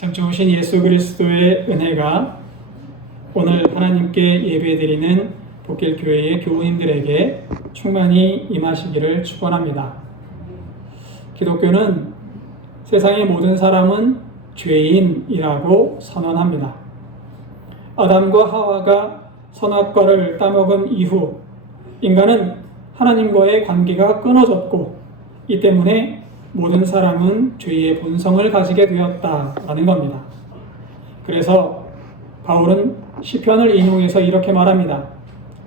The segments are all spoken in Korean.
참 좋으신 예수 그리스도의 은혜가 오늘 하나님께 예배드리는 복길교회의 교우님들에게 충만히 임하시기를 축원합니다. 기독교는 세상의 모든 사람은 죄인이라고 선언합니다. 아담과 하와가 선악과를 따먹은 이후 인간은 하나님과의 관계가 끊어졌고 이 때문에 모든 사람은 죄의 본성을 가지게 되었다라는 겁니다. 그래서 바울은 시편을 인용해서 이렇게 말합니다.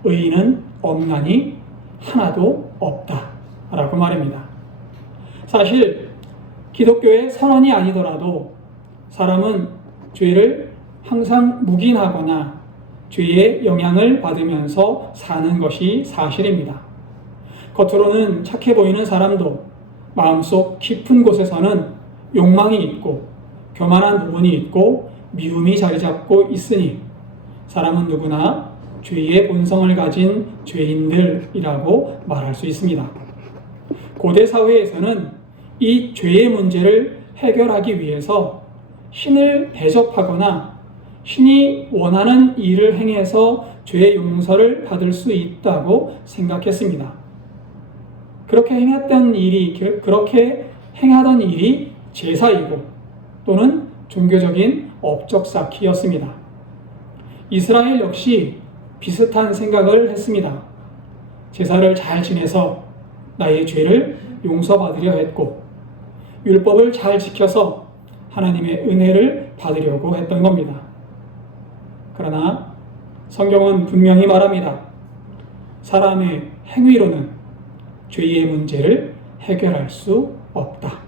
의인은 없나니 하나도 없다라고 말합니다. 사실 기독교의 선언이 아니더라도 사람은 죄를 항상 묵인하거나 죄의 영향을 받으면서 사는 것이 사실입니다. 겉으로는 착해 보이는 사람도 마음속 깊은 곳에서는 욕망이 있고 교만한 부분이 있고 미움이 자리 잡고 있으니 사람은 누구나 죄의 본성을 가진 죄인들이라고 말할 수 있습니다. 고대 사회에서는 이 죄의 문제를 해결하기 위해서 신을 대접하거나 신이 원하는 일을 행해서 죄의 용서를 받을 수 있다고 생각했습니다. 그렇게 행하던 일이 제사이고 또는 종교적인 업적 쌓기였습니다. 이스라엘 역시 비슷한 생각을 했습니다. 제사를 잘 지내서 나의 죄를 용서받으려 했고 율법을 잘 지켜서 하나님의 은혜를 받으려고 했던 겁니다. 그러나 성경은 분명히 말합니다. 사람의 행위로는 죄의 문제를 해결할 수 없다.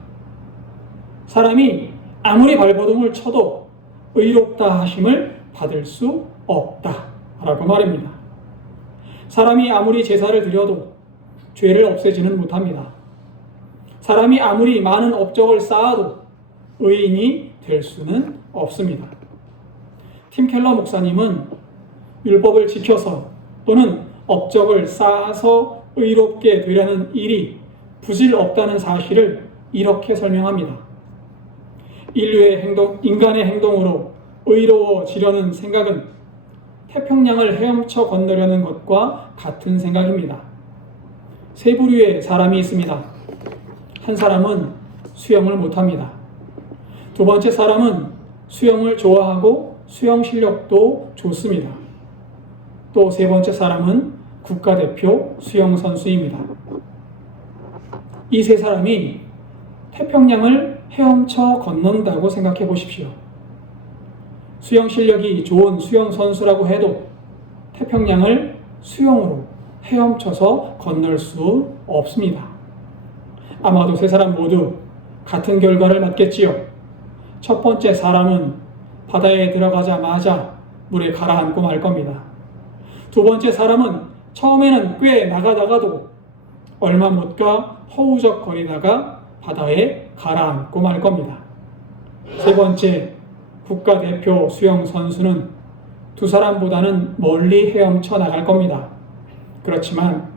사람이 아무리 발버둥을 쳐도 의롭다 하심을 받을 수 없다 라고 말합니다. 사람이 아무리 제사를 드려도 죄를 없애지는 못합니다. 사람이 아무리 많은 업적을 쌓아도 의인이 될 수는 없습니다. 팀 켈러 목사님은 율법을 지켜서 또는 업적을 쌓아서 의롭게 되려는 일이 부질 없다는 사실을 이렇게 설명합니다. 인간의 행동으로 의로워지려는 생각은 태평양을 헤엄쳐 건너려는 것과 같은 생각입니다. 세 부류의 사람이 있습니다. 한 사람은 수영을 못합니다. 두 번째 사람은 수영을 좋아하고 수영 실력도 좋습니다. 또 세 번째 사람은 국가대표 수영선수입니다. 이 세 사람이 태평양을 헤엄쳐 건넌다고 생각해 보십시오. 수영 실력이 좋은 수영선수라고 해도 태평양을 수영으로 헤엄쳐서 건널 수 없습니다. 아마도 세 사람 모두 같은 결과를 맞겠지요. 첫 번째 사람은 바다에 들어가자마자 물에 가라앉고 말 겁니다. 두 번째 사람은 처음에는 꽤 나가다가도 얼마 못 가 허우적거리다가 바다에 가라앉고 말 겁니다. 세 번째 국가대표 수영 선수는 두 사람보다는 멀리 헤엄쳐 나갈 겁니다. 그렇지만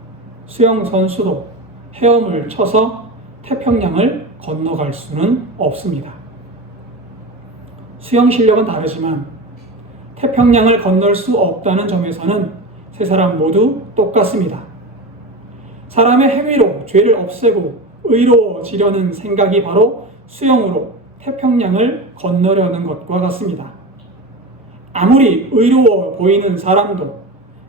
수영 선수도 헤엄을 쳐서 태평양을 건너갈 수는 없습니다. 수영 실력은 다르지만 태평양을 건널 수 없다는 점에서는 세 사람 모두 똑같습니다. 사람의 행위로 죄를 없애고 의로워지려는 생각이 바로 수영으로 태평양을 건너려는 것과 같습니다. 아무리 의로워 보이는 사람도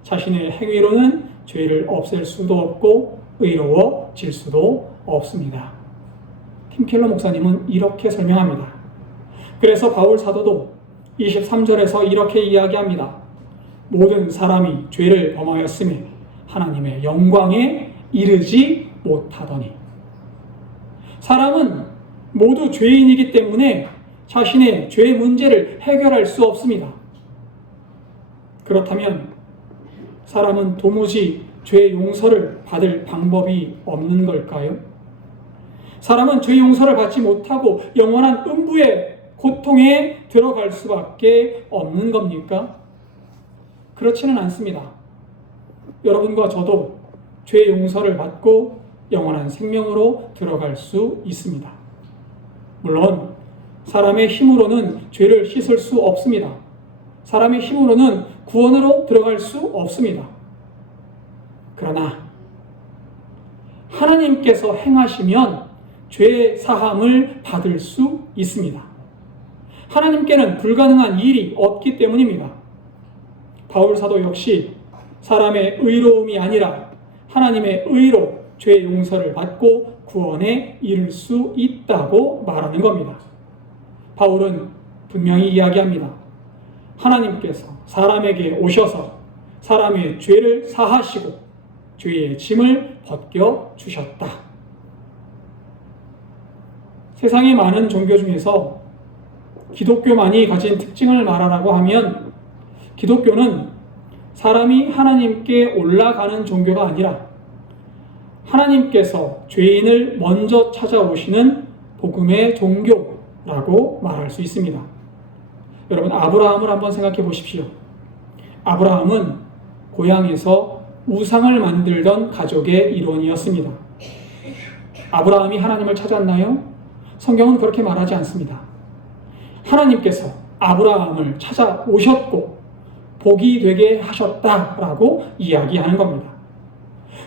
자신의 행위로는 죄를 없앨 수도 없고 의로워질 수도 없습니다. 팀 켈러 목사님은 이렇게 설명합니다. 그래서 바울 사도도 23절에서 이렇게 이야기합니다. 모든 사람이 죄를 범하였음에 하나님의 영광에 이르지 못하더니. 사람은 모두 죄인이기 때문에 자신의 죄 문제를 해결할 수 없습니다. 그렇다면 사람은 도무지 죄 용서를 받을 방법이 없는 걸까요? 사람은 죄 용서를 받지 못하고 영원한 음부의 고통에 들어갈 수밖에 없는 겁니까? 그렇지는 않습니다. 여러분과 저도 죄 용서를 받고 영원한 생명으로 들어갈 수 있습니다. 물론 사람의 힘으로는 죄를 씻을 수 없습니다. 사람의 힘으로는 구원으로 들어갈 수 없습니다. 그러나 하나님께서 행하시면 죄 사함을 받을 수 있습니다. 하나님께는 불가능한 일이 없기 때문입니다. 바울 사도 역시 사람의 의로움이 아니라 하나님의 의로 죄 용서를 받고 구원에 이를 수 있다고 말하는 겁니다. 바울은 분명히 이야기합니다. 하나님께서 사람에게 오셔서 사람의 죄를 사하시고 죄의 짐을 벗겨 주셨다. 세상의 많은 종교 중에서 기독교만이 가진 특징을 말하라고 하면 기독교는 사람이 하나님께 올라가는 종교가 아니라 하나님께서 죄인을 먼저 찾아오시는 복음의 종교라고 말할 수 있습니다. 여러분, 아브라함을 한번 생각해 보십시오. 아브라함은 고향에서 우상을 만들던 가족의 일원이었습니다. 아브라함이 하나님을 찾았나요? 성경은 그렇게 말하지 않습니다. 하나님께서 아브라함을 찾아오셨고 복이 되게 하셨다라고 이야기하는 겁니다.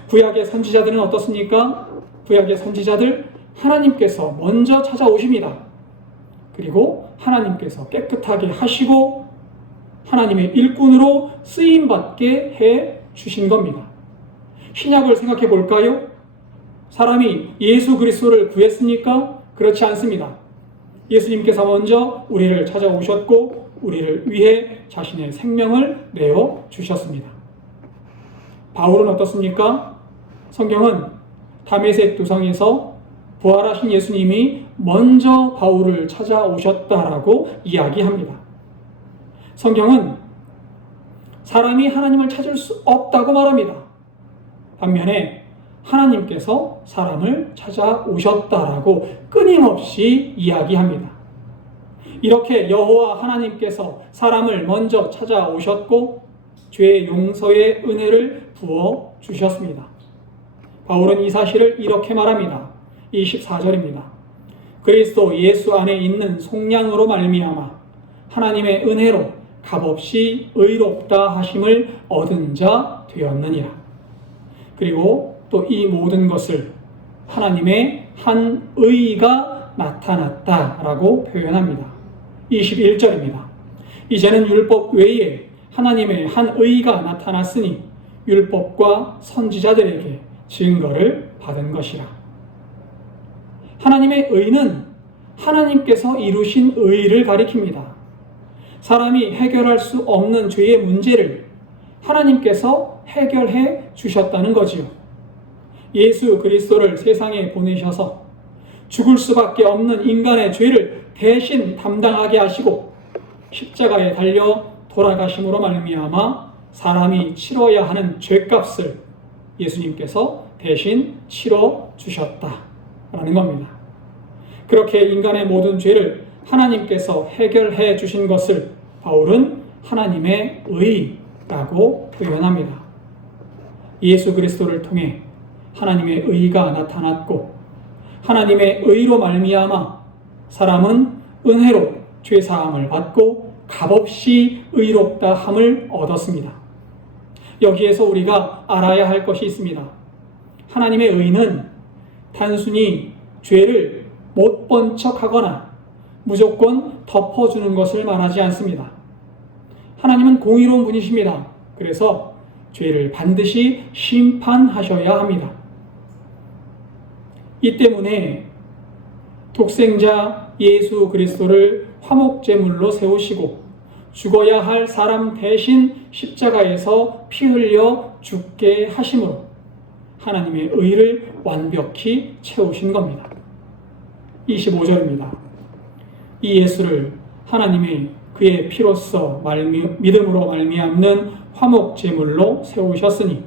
구약의 선지자들은 어떻습니까? 구약의 선지자들 하나님께서 먼저 찾아오십니다. 그리고 하나님께서 깨끗하게 하시고 하나님의 일꾼으로 쓰임받게 해 주신 겁니다. 신약을 생각해 볼까요? 사람이 예수 그리스도를 구했습니까? 그렇지 않습니다. 예수님께서 먼저 우리를 찾아오셨고 우리를 위해 자신의 생명을 내어 주셨습니다. 바울은 어떻습니까? 성경은 다메섹 도성에서 부활하신 예수님이 먼저 바울을 찾아오셨다라고 이야기합니다. 성경은 사람이 하나님을 찾을 수 없다고 말합니다. 반면에 하나님께서 사람을 찾아오셨다라고 끊임없이 이야기합니다. 이렇게 여호와 하나님께서 사람을 먼저 찾아오셨고 죄 용서의 은혜를 부어 주셨습니다. 바울은 이 사실을 이렇게 말합니다. 24절입니다. 그리스도 예수 안에 있는 속량으로 말미암아 하나님의 은혜로 값없이 의롭다 하심을 얻은 자 되었느니라. 그리고 또 이 모든 것을 하나님의 한 의가 나타났다라고 표현합니다. 21절입니다. 이제는 율법 외에 하나님의 한 의가 나타났으니 율법과 선지자들에게 증거를 받은 것이라. 하나님의 의는 하나님께서 이루신 의를 가리킵니다. 사람이 해결할 수 없는 죄의 문제를 하나님께서 해결해 주셨다는 거지요. 예수 그리스도를 세상에 보내셔서 죽을 수밖에 없는 인간의 죄를 대신 담당하게 하시고 십자가에 달려 돌아가심으로 말미암아 사람이 치러야 하는 죄값을 예수님께서 대신 치러 주셨다라는 겁니다. 그렇게 인간의 모든 죄를 하나님께서 해결해 주신 것을 바울은 하나님의 의라고 표현합니다. 예수 그리스도를 통해 하나님의 의가 나타났고 하나님의 의로 말미암아 사람은 은혜로 죄사함을 받고 값없이 의롭다 함을 얻었습니다. 여기에서 우리가 알아야 할 것이 있습니다. 하나님의 의는 단순히 죄를 못 본 척하거나 무조건 덮어주는 것을 말하지 않습니다. 하나님은 공의로운 분이십니다. 그래서 죄를 반드시 심판하셔야 합니다. 이 때문에 독생자 예수 그리스도를 화목제물로 세우시고 죽어야 할 사람 대신 십자가에서 피 흘려 죽게 하심으로 하나님의 의를 완벽히 채우신 겁니다. 25절입니다. 이 예수를 하나님의 그의 피로써 믿음으로 말미암는 화목제물로 세우셨으니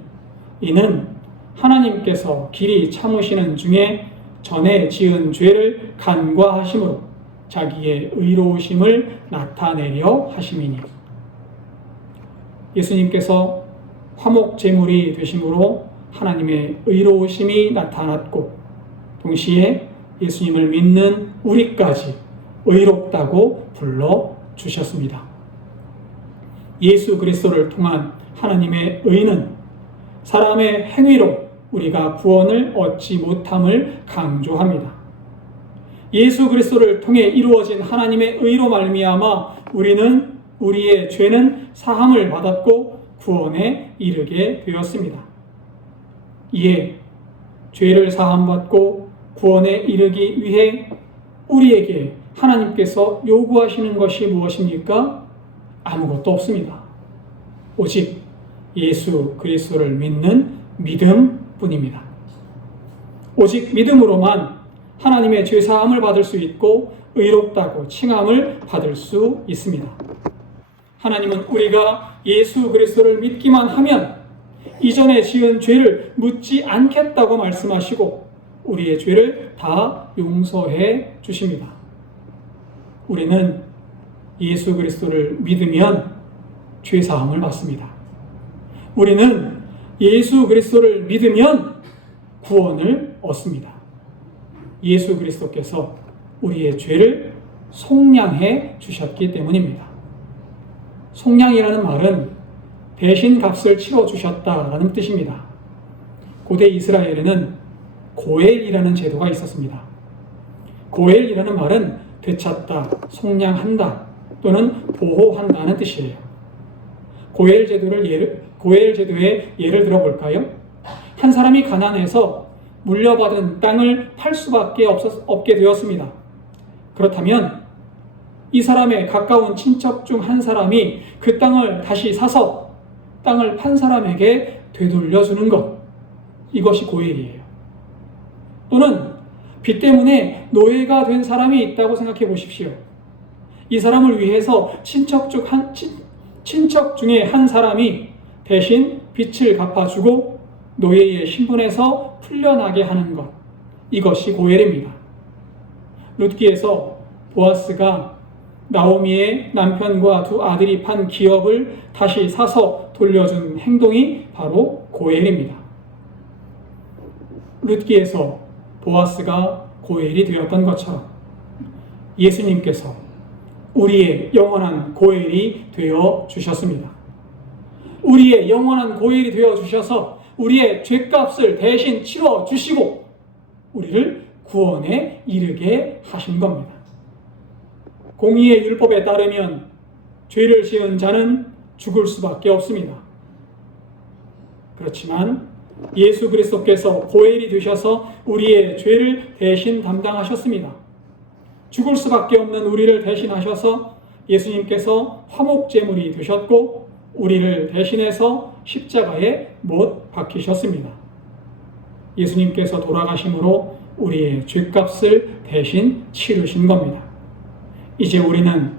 이는 하나님께서 길이 참으시는 중에 전에 지은 죄를 간과하심으로 자기의 의로우심을 나타내려 하심이니. 예수님께서 화목제물이 되심으로 하나님의 의로우심이 나타났고 동시에 예수님을 믿는 우리까지 의롭다고 불러주셨습니다. 예수 그리스도를 통한 하나님의 의는 사람의 행위로 우리가 구원을 얻지 못함을 강조합니다. 예수 그리스도를 통해 이루어진 하나님의 의로 말미암아 우리는 우리의 죄는 사함을 받았고 구원에 이르게 되었습니다. 이에 죄를 사함받고 구원에 이르기 위해 우리에게 하나님께서 요구하시는 것이 무엇입니까? 아무것도 없습니다. 오직 예수 그리스도를 믿는 믿음뿐입니다. 오직 믿음으로만 하나님의 죄 사함을 받을 수 있고 의롭다고 칭함을 받을 수 있습니다. 하나님은 우리가 예수 그리스도를 믿기만 하면 이전에 지은 죄를 묻지 않겠다고 말씀하시고 우리의 죄를 다 용서해 주십니다. 우리는 예수 그리스도를 믿으면 죄 사함을 받습니다. 우리는 예수 그리스도를 믿으면 구원을 얻습니다. 예수 그리스도께서 우리의 죄를 속량해 주셨기 때문입니다. 속량이라는 말은 대신 값을 치러 주셨다라는 뜻입니다. 고대 이스라엘에는 고엘이라는 제도가 있었습니다. 고엘이라는 말은 되찾다, 속량한다 또는 보호한다는 뜻이에요. 고엘 제도의 예를 들어볼까요? 한 사람이 가난해서 물려받은 땅을 팔 수밖에 없게 되었습니다. 그렇다면 이 사람의 가까운 친척 중 한 사람이 그 땅을 다시 사서 땅을 판 사람에게 되돌려주는 것, 이것이 고엘이에요. 또는 빚 때문에 노예가 된 사람이 있다고 생각해 보십시오. 이 사람을 위해서 친척 중에 한 사람이 대신 빚을 갚아주고 노예의 신분에서 풀려나게 하는 것, 이것이 고엘입니다. 룻기에서 보아스가 나오미의 남편과 두 아들이 판 기업을 다시 사서 돌려준 행동이 바로 고엘입니다. 룻기에서 보아스가 고엘이 되었던 것처럼 예수님께서 우리의 영원한 고엘이 되어 주셨습니다. 우리의 영원한 고엘이 되어 주셔서 우리의 죄값을 대신 치러 주시고 우리를 구원에 이르게 하신 겁니다. 공의의 율법에 따르면 죄를 지은 자는 죽을 수밖에 없습니다. 그렇지만 예수 그리스도께서 고엘이 되셔서 우리의 죄를 대신 담당하셨습니다. 죽을 수밖에 없는 우리를 대신하셔서 예수님께서 화목제물이 되셨고 우리를 대신해서 십자가에 못 박히셨습니다. 예수님께서 돌아가심으로 우리의 죄값을 대신 치르신 겁니다. 이제 우리는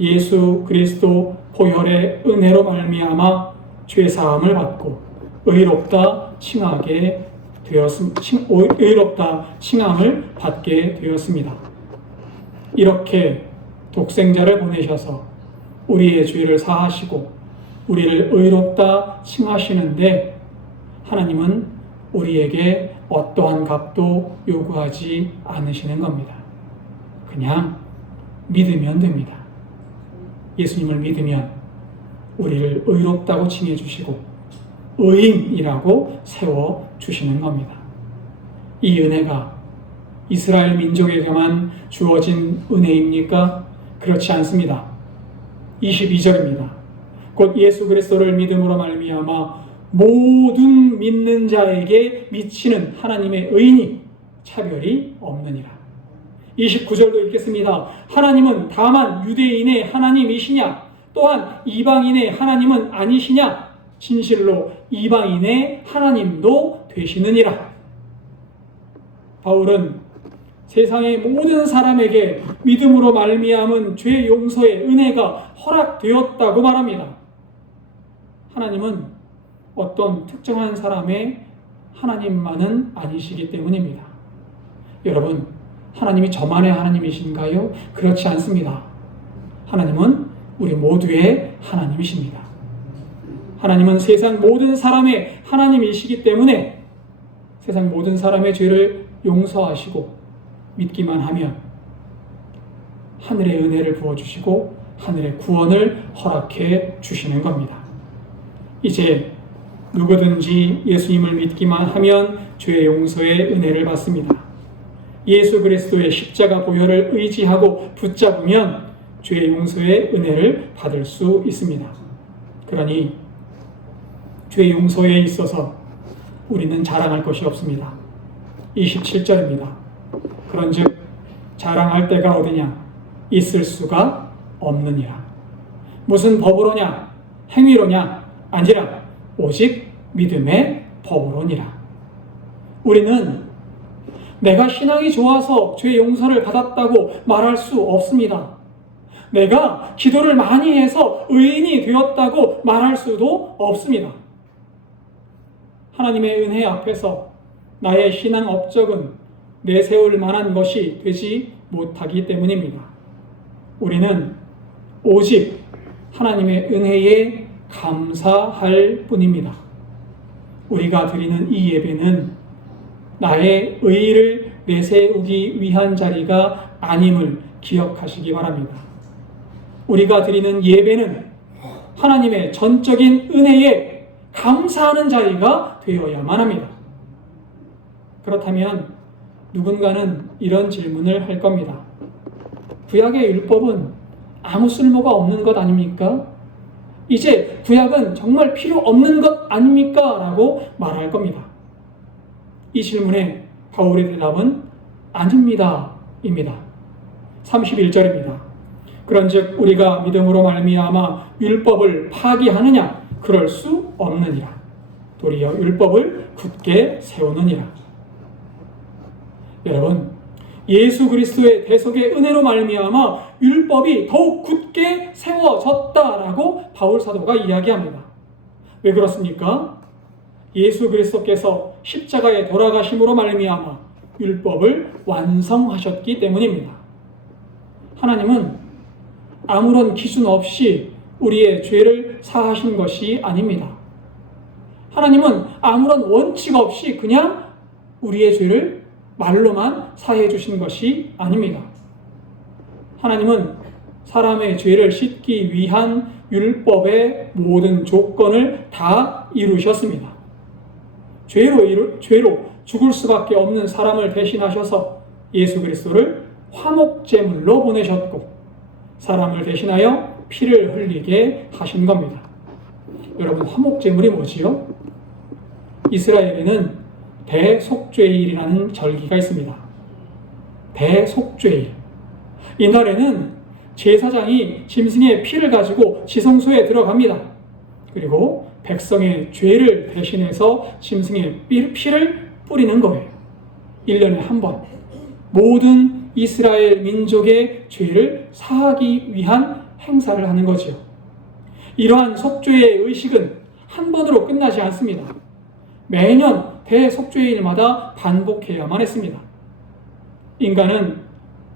예수 그리스도 보혈의 은혜로 말미암아 죄 사함을 받고 의롭다 칭함을 받게 되었습니다. 이렇게 독생자를 보내셔서 우리의 죄를 사하시고 우리를 의롭다 칭하시는데 하나님은 우리에게 어떠한 값도 요구하지 않으시는 겁니다. 그냥 믿으면 됩니다. 예수님을 믿으면 우리를 의롭다고 칭해 주시고 의인이라고 세워주시는 겁니다. 이 은혜가 이스라엘 민족에게만 주어진 은혜입니까? 그렇지 않습니다. 22절입니다. 곧 예수 그리스도를 믿음으로 말미암아 모든 믿는 자에게 미치는 하나님의 의인이 차별이 없느니라. 29절도 읽겠습니다. 하나님은 다만 유대인의 하나님이시냐? 또한 이방인의 하나님은 아니시냐? 진실로 이방인의 하나님도 되시느니라. 바울은 세상의 모든 사람에게 믿음으로 말미암은 죄 용서의 은혜가 허락되었다고 말합니다. 하나님은 어떤 특정한 사람의 하나님만은 아니시기 때문입니다. 여러분, 하나님이 저만의 하나님이신가요? 그렇지 않습니다. 하나님은 우리 모두의 하나님이십니다. 하나님은 세상 모든 사람의 하나님이시기 때문에 세상 모든 사람의 죄를 용서하시고 믿기만 하면 하늘의 은혜를 부어주시고 하늘의 구원을 허락해 주시는 겁니다. 이제 누구든지 예수님을 믿기만 하면 죄의 용서의 은혜를 받습니다. 예수 그리스도의 십자가 보혈을 의지하고 붙잡으면 죄의 용서의 은혜를 받을 수 있습니다. 그러니 죄의 용서에 있어서 우리는 자랑할 것이 없습니다. 27절입니다. 그런즉 자랑할 때가 어디냐? 있을 수가 없느니라. 무슨 법으로냐? 행위로냐? 아니라 오직 믿음의 법으로니라. 우리는 내가 신앙이 좋아서 죄 용서를 받았다고 말할 수 없습니다. 내가 기도를 많이 해서 의인이 되었다고 말할 수도 없습니다. 하나님의 은혜 앞에서 나의 신앙 업적은 내세울 만한 것이 되지 못하기 때문입니다. 우리는 오직 하나님의 은혜에 감사할 뿐입니다. 우리가 드리는 이 예배는 나의 의의를 내세우기 위한 자리가 아님을 기억하시기 바랍니다. 우리가 드리는 예배는 하나님의 전적인 은혜에 감사하는 자리가 되어야만 합니다. 그렇다면 누군가는 이런 질문을 할 겁니다. 구약의 율법은 아무 쓸모가 없는 것 아닙니까? 이제 구약은 정말 필요 없는 것 아닙니까? 라고 말할 겁니다. 이 질문에 바울의 대답은 아닙니다 입니다. 31절입니다. 그런즉 우리가 믿음으로 말미암아 율법을 파기하느냐? 그럴 수 없느니라. 도리어 율법을 굳게 세우느니라. 여러분, 예수 그리스도의 대속의 은혜로 말미암아 율법이 더욱 굳게 세워졌다라고 바울 사도가 이야기합니다. 왜 그렇습니까? 예수 그리스도께서 십자가에 돌아가심으로 말미암아 율법을 완성하셨기 때문입니다. 하나님은 아무런 기준 없이 우리의 죄를 사하신 것이 아닙니다. 하나님은 아무런 원칙 없이 그냥 우리의 죄를 말로만 사해 주신 것이 아닙니다. 하나님은 사람의 죄를 씻기 위한 율법의 모든 조건을 다 이루셨습니다. 죄로 죽을 수밖에 없는 사람을 대신하셔서 예수 그리스도를 화목제물로 보내셨고 사람을 대신하여 피를 흘리게 하신 겁니다. 여러분, 화목제물이 뭐지요? 이스라엘에는 대속죄일이라는 절기가 있습니다. 대속죄일. 이날에는 제사장이 짐승의 피를 가지고 지성소에 들어갑니다. 그리고 백성의 죄를 대신해서 짐승의 피를 뿌리는 거예요. 1년에 한 번. 모든 이스라엘 민족의 죄를 사하기 위한 행사를 하는 거지요. 이러한 속죄의 의식은 한 번으로 끝나지 않습니다. 매년 대속죄일마다 반복해야만 했습니다. 인간은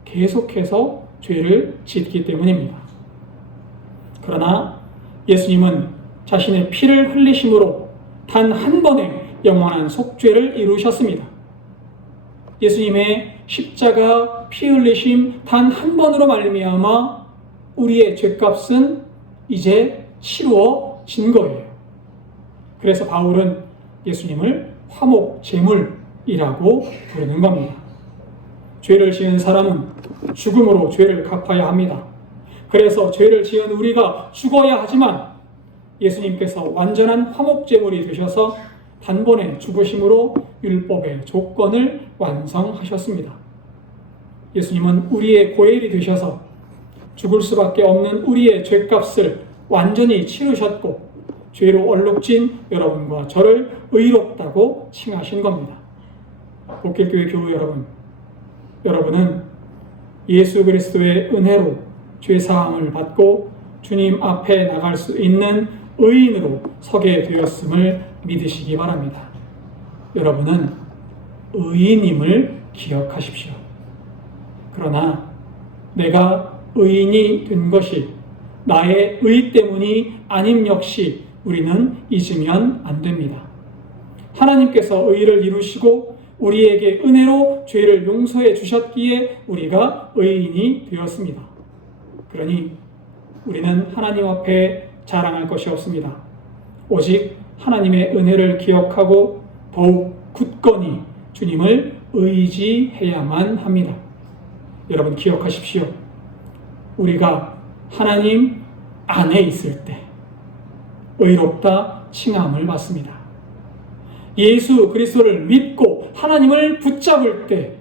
계속해서 죄를 짓기 때문입니다. 그러나 예수님은 자신의 피를 흘리심으로 단 한 번의 영원한 속죄를 이루셨습니다. 예수님의 십자가 피 흘리심 단 한 번으로 말미암아 우리의 죄값은 이제 치루어진 거예요. 그래서 바울은 예수님을 화목제물이라고 부르는 겁니다. 죄를 지은 사람은 죽음으로 죄를 갚아야 합니다. 그래서 죄를 지은 우리가 죽어야 하지만 예수님께서 완전한 화목제물이 되셔서 단번에 죽으심으로 율법의 조건을 완성하셨습니다. 예수님은 우리의 고엘이 되셔서 죽을 수밖에 없는 우리의 죄값을 완전히 치르셨고 죄로 얼룩진 여러분과 저를 의롭다고 칭하신 겁니다. 복길교회 교우 여러분, 여러분은 예수 그리스도의 은혜로 죄사함을 받고 주님 앞에 나갈 수 있는 의인으로 서게 되었음을 믿으시기 바랍니다. 여러분은 의인임을 기억하십시오. 그러나 내가 의인이 된 것이 나의 의 때문이 아님 역시 우리는 잊으면 안 됩니다. 하나님께서 의를 이루시고 우리에게 은혜로 죄를 용서해 주셨기에 우리가 의인이 되었습니다. 그러니 우리는 하나님 앞에 자랑할 것이 없습니다. 오직 하나님의 은혜를 기억하고 더욱 굳건히 주님을 의지해야만 합니다. 여러분 기억하십시오. 우리가 하나님 안에 있을 때 의롭다 칭함을 받습니다. 예수 그리스도를 믿고 하나님을 붙잡을 때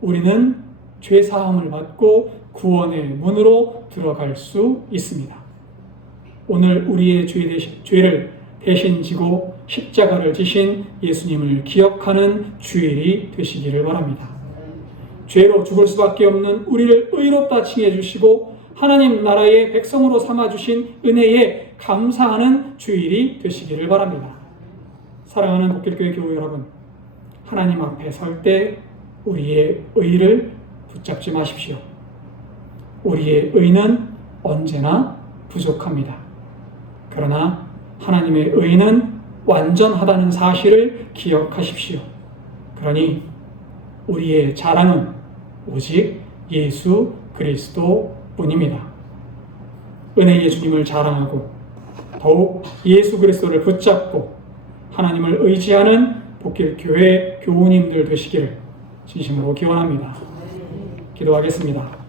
우리는 죄사함을 받고 구원의 문으로 들어갈 수 있습니다. 오늘 우리의 죄를 대신 지고 십자가를 지신 예수님을 기억하는 주일이 되시기를 바랍니다. 죄로 죽을 수밖에 없는 우리를 의롭다 칭해 주시고 하나님 나라의 백성으로 삼아 주신 은혜에 감사하는 주일이 되시기를 바랍니다. 사랑하는 복길교회 교우 여러분, 하나님 앞에 설 때 우리의 의를 붙잡지 마십시오. 우리의 의는 언제나 부족합니다. 그러나 하나님의 의는 완전하다는 사실을 기억하십시오. 그러니 우리의 자랑은 오직 예수 그리스도 뿐입니다. 은혜의 주님을 자랑하고 더욱 예수 그리스도를 붙잡고 하나님을 의지하는 복길교회 교우님들 되시기를 진심으로 기원합니다. 기도하겠습니다.